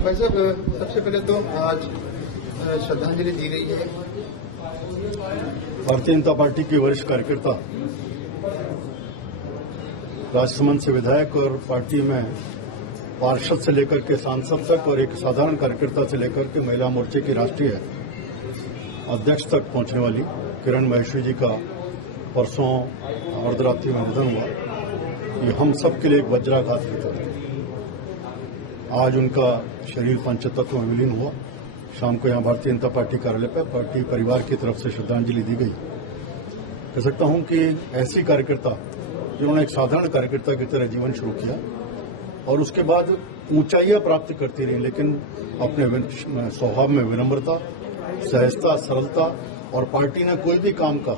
भाई साहब, सबसे पहले तो आज श्रद्धांजलि दी गई है। भारतीय जनता पार्टी के वरिष्ठ कार्यकर्ता, राजसमंद से विधायक और पार्टी में पार्षद से लेकर के सांसद तक और एक साधारण कार्यकर्ता से लेकर के महिला मोर्चे की राष्ट्रीय अध्यक्ष तक पहुंचने वाली किरण महेश्वरी जी का परसों अर्धरात्रि में निधन हुआ। ये हम सब के लिए एक वज्राघात की तरह। आज उनका शरीर पंचतत्व में विलीन हुआ। शाम को यहां भारतीय जनता पार्टी कार्यालय पर पार्टी परिवार की तरफ से श्रद्धांजलि दी गई। कह सकता हूं कि ऐसी कार्यकर्ता जिन्होंने एक साधारण कार्यकर्ता की तरह जीवन शुरू किया और उसके बाद ऊंचाइयां प्राप्त करती रही, लेकिन अपने स्वभाव में विनम्रता, सहजता, सरलता और पार्टी ने कोई भी काम का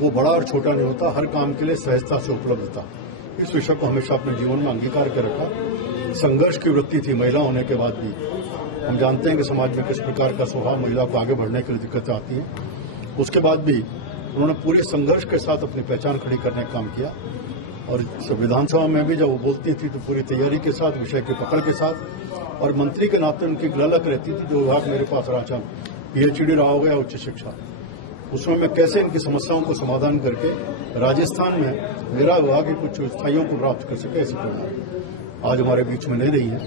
वो बड़ा और छोटा नहीं होता, हर काम के लिए सहजता से उपलब्धता, इस विषय को हमेशा अपने जीवन में अंगीकार कर रखा। संघर्ष की वृत्ति थी महिला होने के बाद भी। हम जानते हैं कि समाज में किस प्रकार का स्वभाव महिला को आगे बढ़ने के लिए दिक्कतें आती हैं। उसके बाद भी उन्होंने पूरे संघर्ष के साथ अपनी पहचान खड़ी करने का काम किया और विधानसभा में भी जब वो बोलती थी तो पूरी तैयारी के साथ, विषय की पकड़ के साथ, और मंत्री के नाते उनकी ललक रहती थी जो विभाग मेरे पास रहा, पीएचडी रहा हो गया उच्च शिक्षा, उसमें मैं कैसे इनकी समस्याओं को समाधान करके राजस्थान में मेरा विभाग के कुछ स्थाइयों को प्राप्त कर सके, ऐसी प्रेरणा आज हमारे बीच में नहीं रही है।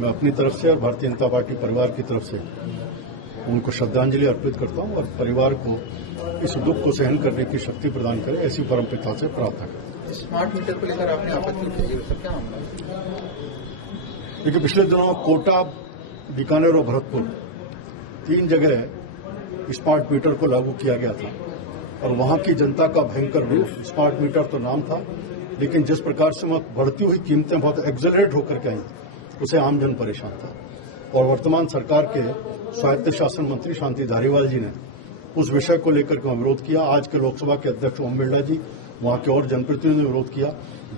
मैं अपनी तरफ से और भारतीय जनता पार्टी परिवार की तरफ से उनको श्रद्धांजलि अर्पित करता हूं और परिवार को इस दुख को सहन करने की शक्ति प्रदान करे, ऐसी परमपिता से प्रार्थना करता हूं। स्मार्ट मीटर को लेकर आपने आपत्ति की, सब क्या मामला? देखिए, पिछले दिनों कोटा, बीकानेर और भरतपुर 3 जगह स्मार्ट मीटर को लागू किया गया था और वहां की जनता का भयंकर विरोध। स्मार्ट मीटर तो नाम था, लेकिन जिस प्रकार से बढ़ती हुई कीमतें बहुत एक्सेलरेट होकर के आई, उसे आमजन परेशान था। और वर्तमान सरकार के स्वायत्त शासन मंत्री शांति धारीवाल जी ने उस विषय को लेकर के विरोध किया। आज के लोकसभा के अध्यक्ष ओम बिरला जी, वहां के और जनप्रतिनिधियों ने विरोध किया।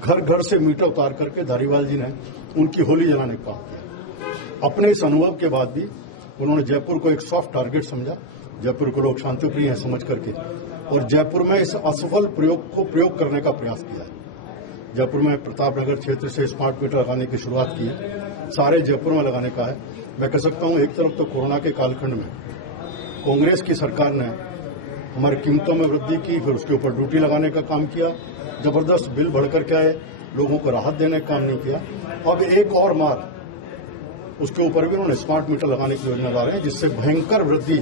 घर घर से मीटर उतार करके धारीवाल जी ने उनकी होली जलाने का काम किया। अपने इस अनुभव के बाद भी उन्होंने जयपुर को एक सॉफ्ट टारगेट समझा। जयपुर को लोग शांतिप्रिय हैं समझ करके, और जयपुर में इस असफल प्रयोग करने का प्रयास किया है। जयपुर में प्रतापनगर क्षेत्र से स्मार्ट मीटर लगाने की शुरुआत की है, सारे जयपुर में लगाने का है। मैं कह सकता हूं, एक तरफ तो कोरोना के कालखंड में कांग्रेस की सरकार ने हमारी कीमतों में वृद्धि की, फिर उसके ऊपर ड्यूटी लगाने का काम किया, जबरदस्त बिल बढ़कर के आए, लोगों को राहत देने का काम नहीं किया। अब एक और मार उसके ऊपर भी उन्होंने स्मार्ट मीटर लगाने की योजना ला रहे हैं, जिससे भयंकर वृद्धि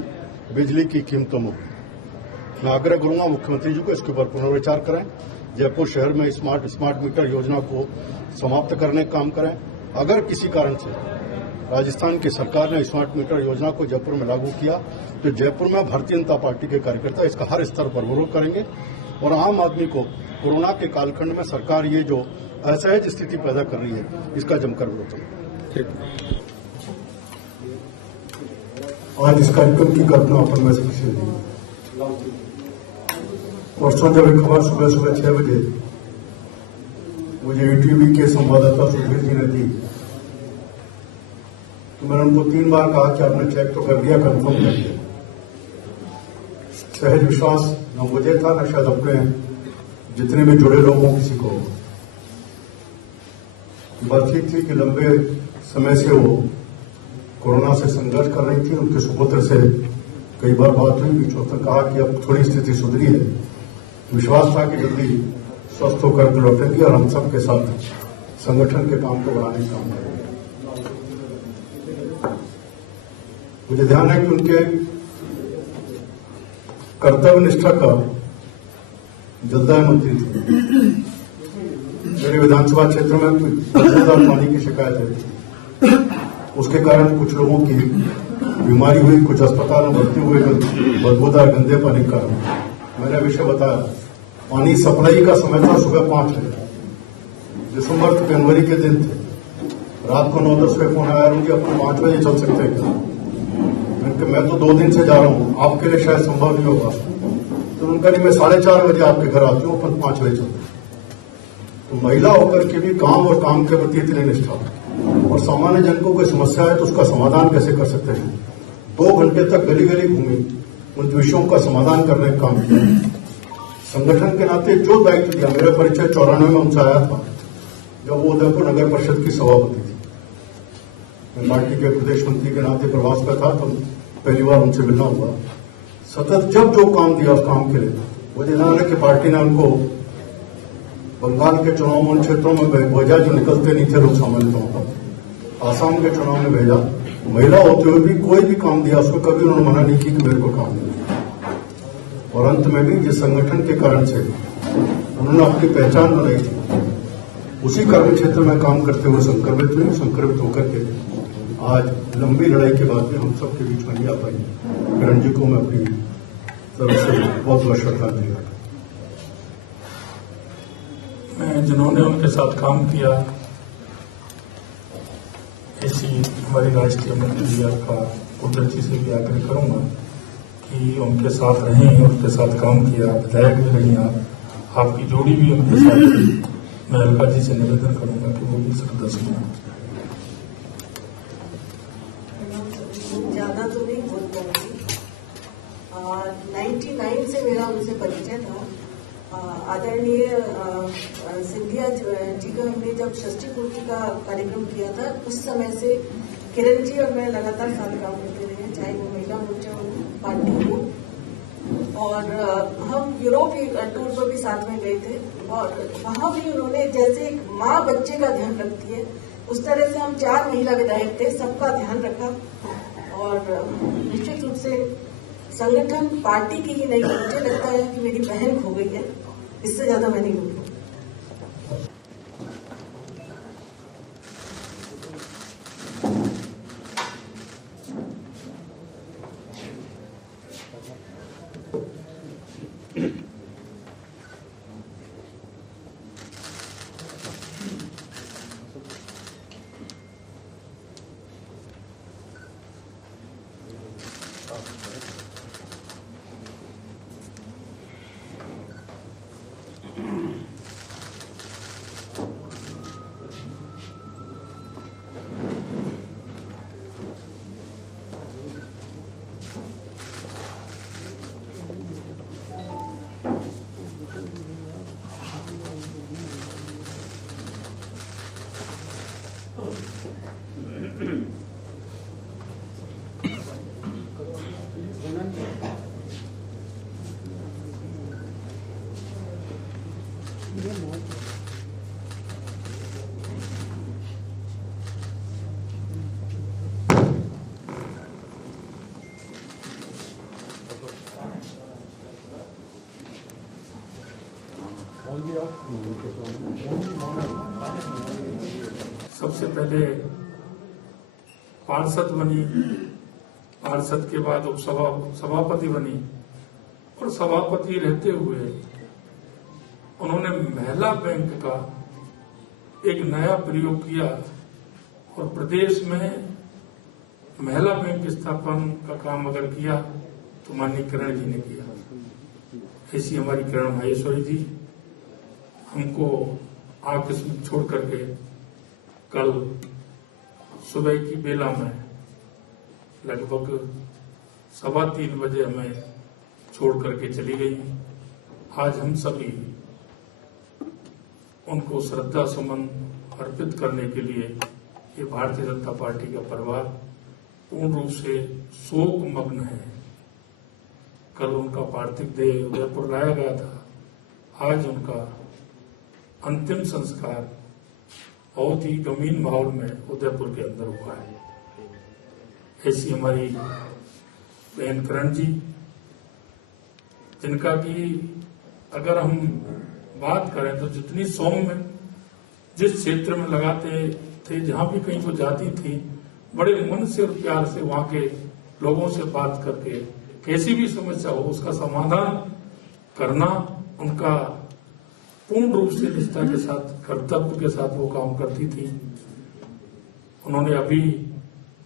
बिजली की कीमतों में होगी। मैं आग्रह करूंगा मुख्यमंत्री जी को इसके ऊपर पुनर्विचार करें, जयपुर शहर में स्मार्ट मीटर योजना को समाप्त करने का काम करें। अगर किसी कारण से राजस्थान की सरकार ने स्मार्ट मीटर योजना को जयपुर में लागू किया तो जयपुर में भारतीय जनता पार्टी के कार्यकर्ता इसका हर स्तर पर विरोध करेंगे और आम आदमी को कोरोना के कालखंड में सरकार ये जो असहज स्थिति पैदा कर रही है, इसका जमकर विरोध करेंगे। आज इस कार्यक्रम की कल्पना अपन में से परसों जब एक खबर सुबह 6 बजे मुझे यूटीवी के संवाददाता सुधीर जी ने दी, तो मैंने उनको 3 बार कहा कि आपने चेक तो कर दिया, कंफर्म कर दिया। सहज विश्वास न मुझे था, न शायद अपने जितने भी जुड़े लोगों किसी को। बात ठीक थी कि लंबे समय से वो कोरोना से संघर्ष कर रही थी। उनके सुपुत्र से कई बार बात हुई, बीच में कहा कि अब थोड़ी स्थिति सुधरी है। विश्वास था कि जल्दी स्वस्थ होकर लौटेंगे और हम सब के साथ संगठन के काम को बढ़ाने का काम करेंगे। मुझे ध्यान है कि उनके कर्तव्य निष्ठा का जलदाय मंत्री थे। मेरे विधानसभा क्षेत्र में बदबूदार पानी की शिकायत है, उसके कारण कुछ लोगों की बीमारी हुई, कुछ अस्पताल में भर्ती हुए बदबूदार गंदे पानी का। मैंने विषय बताया, पानी सप्लाई का समय था सुबह 5 बजे, दिसंबर के जनवरी के दिन थे। रात को 9-10 बजे फोन आया, रुकी अपन 5 बजे चल सकते हैं। मैं तो 2 दिन से जा रहा हूँ, आपके लिए शायद संभव नहीं होगा। तो उनका नहीं, मैं 4:30 बजे आपके घर आती हूँ, अपन 5 बजे चलते। तो महिला होकर के भी काम और काम के प्रति इतनी निष्ठा, और सामान्य जन को कोई समस्या है तो उसका समाधान कैसे कर सकते हैं। 2 घंटे तक गली गली घूमी, उन विषयों का समाधान करने का काम किया। संगठन के नाते जो दायित्व दिया, मेरा परिचय 94 में उनसे आया था जब वो उदयपुर नगर परिषद की सभापति थी। मैं पार्टी के प्रदेश मंत्री के नाते प्रवास पर था तो पहली बार उनसे मिलना हुआ। सतत जब जो काम दिया उस काम के लिए वो जिन्होंने कि पार्टी ने उनको बंगाल के चुनाव उन क्षेत्रों में भेजा जो निकलते नहीं थे लोग सामान्य तौर पर। आसाम के चुनाव में भेजा, महिला होते हुए भी कोई भी काम दिया उसको कभी उन्होंने मना नहीं की कि मेरे को काम नहीं। और अंत में भी जिस संगठन के कारण से उन्होंने अपनी पहचान बनाई थी उसी कार्य क्षेत्र में काम करते हुए संक्रमित होकर के आज लंबी लड़ाई के बाद में हम सबके बीच में नहीं आ पाई। किरण जी को मैं अपनी तरफ से बहुत बहुत श्रद्धांजलि देता हूं। मैं जिन्होंने उनके साथ काम किया, ऐसी हमारी राष्ट्रीय मंत्री का उद्धव जी से भी आग्रह करूंगा कि उनके साथ रहें, उनके साथ काम किया, विधायक भी रही आपकी जोड़ी भी उनके साथ थी। मैं अलका जी से निवेदन करूंगा कि वो भी श्रद्धा सुनाएं। ज्यादा तो नहीं बोल पाऊंगी। 99 से मेरा उनसे परिचय था। आदरणीय सिंधिया जी का हमने जब षष्ठी पूर्ति का कार्यक्रम किया था उस समय से किरण जी और मैं लगातार साथ काम करते रहे, चाहे वो महिला मोर्चा हो, पार्टी हो। और हम यूरोप टूर पर भी साथ में गए थे और वहां भी उन्होंने जैसे एक माँ बच्चे का ध्यान रखती है उस तरह से हम 4 महिला विधायक थे, सबका ध्यान रखा। और निश्चित रूप से संगठन पार्टी की ही नहीं, मुझे लगता है कि मेरी बहन खो गई है, इससे ज्यादा मैं नहीं बोलूँ। सबसे पहले पार्षद बनी, पार्षद के बाद सभापति बनी और सभापति रहते हुए उन्होंने महिला बैंक का एक नया प्रयोग किया और प्रदेश में महिला बैंक स्थापन का काम अगर किया तो माननीय किरण जी ने किया। ऐसी हमारी किरण माहेश्वरी जी हमको आकस्मिक छोड़ करके कल सुबह की बेला में लगभग 3:15 बजे हमें छोड़ करके चली गई। आज हम सभी उनको श्रद्धा सुमन अर्पित करने के लिए ये भारतीय जनता पार्टी का परिवार पूर्ण रूप से शोक मग्न है। कल उनका पार्थिव देह उदयपुर लाया गया था, आज उनका अंतिम संस्कार बहुत ही गंभीर माहौल में उदयपुर के अंदर हुआ है। ऐसी हमारी बहन किरण जी, जिनका कि अगर हम बात करें तो जितनी सौम्य जिस क्षेत्र में लगाते थे, जहां भी कहीं वो जाती थी, बड़े मन से और प्यार से वहां के लोगों से बात करके कैसी भी समस्या हो उसका समाधान करना उनका पूर्ण रूप से निष्ठा के साथ, कर्तव्य के साथ वो काम करती थी। उन्होंने अभी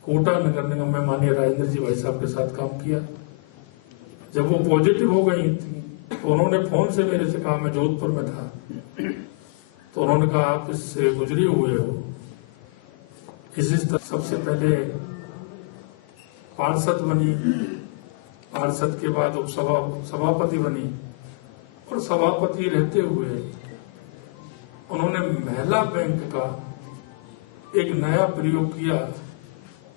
कोटा नगर निगम में माननीय राजेंद्र जी भाई साहब के साथ काम किया। जब वो पॉजिटिव हो गई थी तो उन्होंने फोन से मेरे से कहा, मैं जोधपुर में था, तो उन्होंने कहा आप इससे गुजरे हुए हो। इसी तरह सबसे पहले पार्षद बनी, पार्षद के बाद सभापति बनी और सभापति रहते हुए उन्होंने महिला बैंक का एक नया प्रयोग किया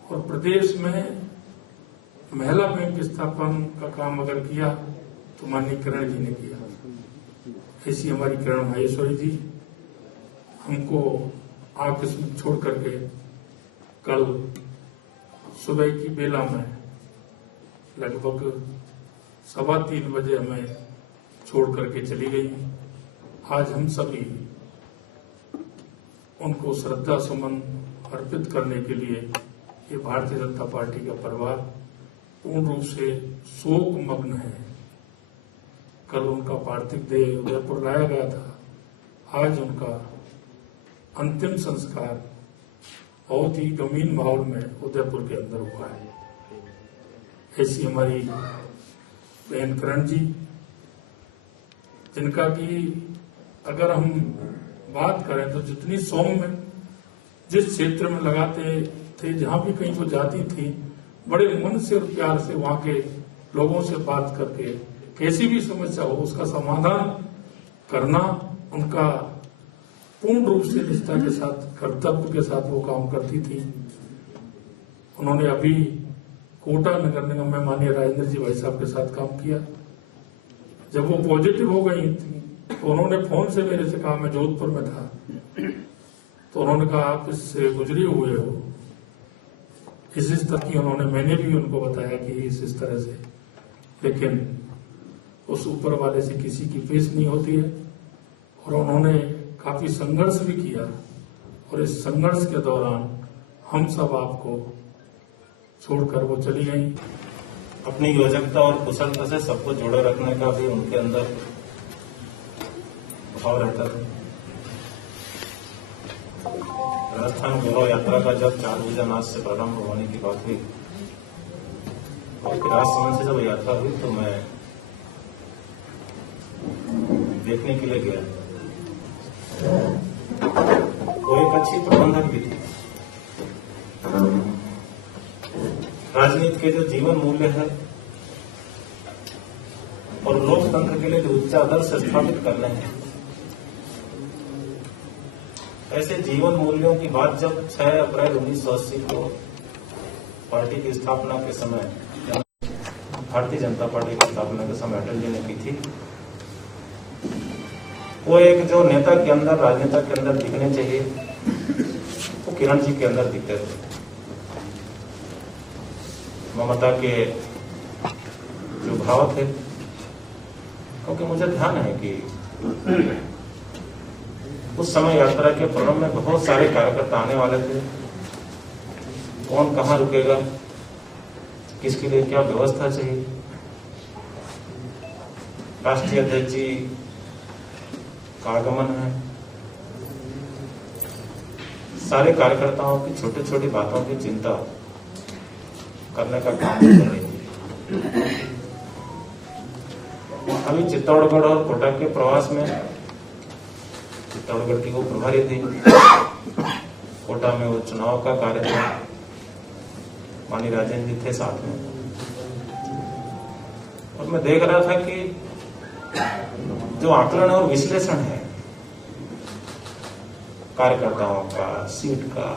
और प्रदेश में महिला बैंक स्थापन का काम अगर किया तो माननीय किरण जी ने किया। ऐसी हमारी किरण माहेश्वरी जी हमको आकस्मिक छोड़ करके कल सुबह की बेला में लगभग 3:15 बजे हमें छोड़ करके चली गई। आज हम सभी उनको श्रद्धा सुमन अर्पित करने के लिए ये भारतीय जनता पार्टी का परिवार पूर्ण रूप से शोक मग्न है। कल उनका पार्थिव देह उदयपुर लाया गया था। आज उनका अंतिम संस्कार बहुत ही गंभीर माहौल में उदयपुर के अंदर हुआ है। ऐसी हमारी बहन किरण जी, जिनका कि अगर हम बात करें तो जितनी सौम्य जिस क्षेत्र में लगाते थे, जहां भी कहीं वो जाती थी, बड़े मन से और प्यार से वहां के लोगों से बात करके कैसी भी समस्या हो उसका समाधान करना उनका पूर्ण रूप से निष्ठा के साथ, कर्तव्य के साथ वो काम करती थी। उन्होंने अभी कोटा नगर निगम में माननीय राजेंद्र जी भाई साहब के साथ काम किया। जब वो पॉजिटिव हो गई थी तो उन्होंने फोन से मेरे से कहा, मैं जोधपुर में था, तो उन्होंने कहा आप इससे गुजरे हुए हो। इस तरह की मैंने भी उनको बताया कि इस तरह से, लेकिन उस ऊपर वाले से किसी की पेश नहीं होती है और उन्होंने काफी संघर्ष भी किया और इस संघर्ष के दौरान हम सब आपको छोड़कर वो चली गई। अपनी योजकता और कुशलता से सबको जोड़े रखने का भी उनके अंदर भाव रहता था। राजस्थान गौरव यात्रा का जब 4 बजे आज से प्रारंभ होने की बात हुई और फिर राजसमंद से जब यात्रा हुई तो मैं देखने के लिए गया। वो एक अच्छी प्रबंधक भी थी। राजनीति के जो जीवन मूल्य है और लोकतंत्र के लिए जो उच्च आदर्श स्थापित करने हैं, ऐसे जीवन मूल्यों की बात जब 6 अप्रैल 1980 को पार्टी की स्थापना के समय, भारतीय जनता पार्टी की स्थापना के समय अटल जी ने की थी, वो एक जो नेता के अंदर, राजनेता के अंदर दिखने चाहिए, वो किरण जी के अंदर दिखते थे। ममता के जो भाव थे, क्योंकि मुझे ध्यान है कि उस समय यात्रा के प्रारंभ में बहुत सारे कार्यकर्ता आने वाले थे। कौन कहाँ रुकेगा, किसके लिए क्या व्यवस्था चाहिए। राष्ट्रीय अध्यक्ष जी का आगमन है। सारे कार्यकर्ताओं की छोटी छोटी बातों की चिंता करने का काम कर रही थी। अभी चित्तौड़गढ़ और कोटा के प्रवास में चित्तौड़गढ़ की वो प्रभारी थी, कोटा में वो चुनाव का कार्य था, माननीय राजेंद्र जी थे साथ में। और मैं देख रहा था कि जो आकलन और विश्लेषण है कार्यकर्ताओं का, सीट का,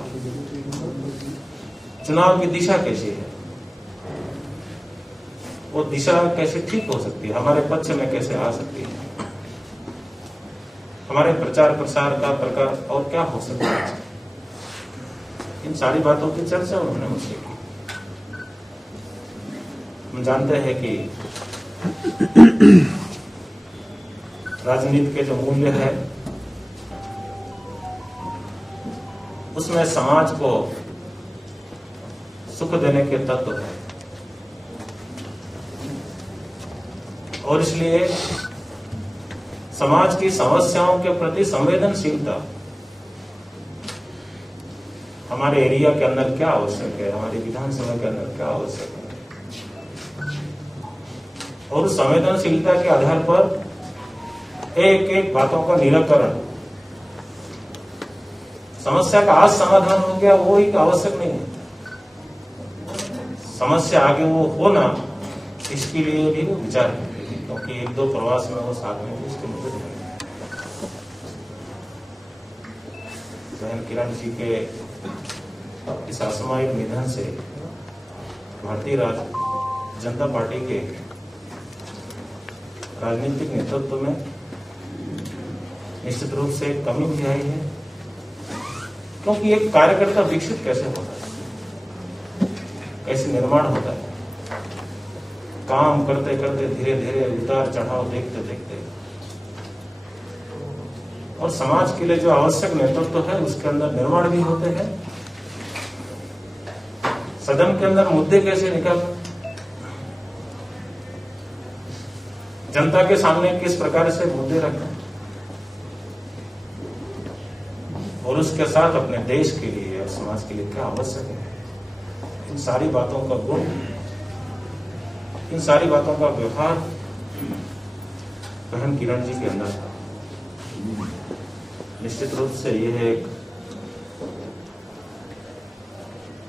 चुनाव की दिशा कैसी है, वो दिशा कैसे ठीक हो सकती है, हमारे पक्ष में कैसे आ सकती है, हमारे प्रचार प्रसार का प्रकार और क्या हो सकता है, इन सारी बातों की चर्चा उन्होंने मुझसे की। हम जानते हैं कि राजनीति के जो मूल्य है उसमें समाज को सुख देने के तत्व है और इसलिए समाज की समस्याओं के प्रति संवेदनशीलता हमारे एरिया के अंदर क्या आवश्यक है, हमारी विधानसभा के अंदर क्या आवश्यक है, और उस संवेदनशीलता के आधार पर एक एक बातों का निराकरण, समस्या का आज समाधान हो गया वो एक आवश्यक नहीं है। समस्या आगे वो होना इसके लिए भी वो विचार करते थे, क्योंकि एक दो प्रवास में वो साथ में भी उसके मुद्दे थे। बहन किरण जी के इस असामयिक निधन से भारतीय जनता पार्टी के राजनीतिक नेतृत्व में निश्चित रूप से कमी भी आई है, क्योंकि एक कार्यकर्ता विकसित कैसे होता है, कैसे निर्माण होता है, काम करते करते धीरे धीरे उतार चढ़ाव देखते देखते, और समाज के लिए जो आवश्यक नेतृत्व है उसके अंदर निर्माण भी होते हैं। सदन के अंदर मुद्दे कैसे निकल, जनता के सामने किस प्रकार से मुद्दे रखना, और उसके साथ अपने देश के लिए और समाज के लिए क्या आवश्यक है, इन सारी बातों का गुण, इन सारी बातों का व्यवहार बहन किरण जी के अंदर था। निश्चित रूप से यह एक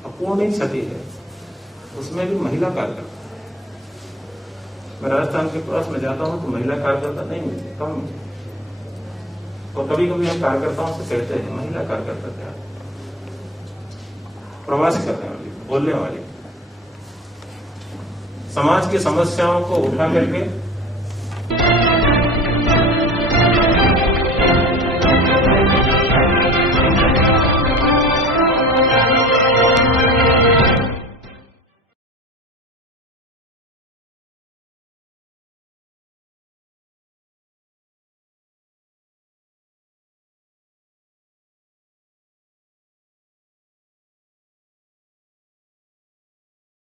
अपूर्णीय क्षति है, उसमें भी महिला कार्यकर्ता। मैं राजस्थान के प्रवास में जाता हूं तो महिला कार्यकर्ता नहीं मिलती, कम मिलती, और कभी कभी हम कार्यकर्ताओं से कहते हैं महिला कार्यकर्ता क्या, प्रवास करने वाली, बोलने वाली, समाज की समस्याओं को उठा करके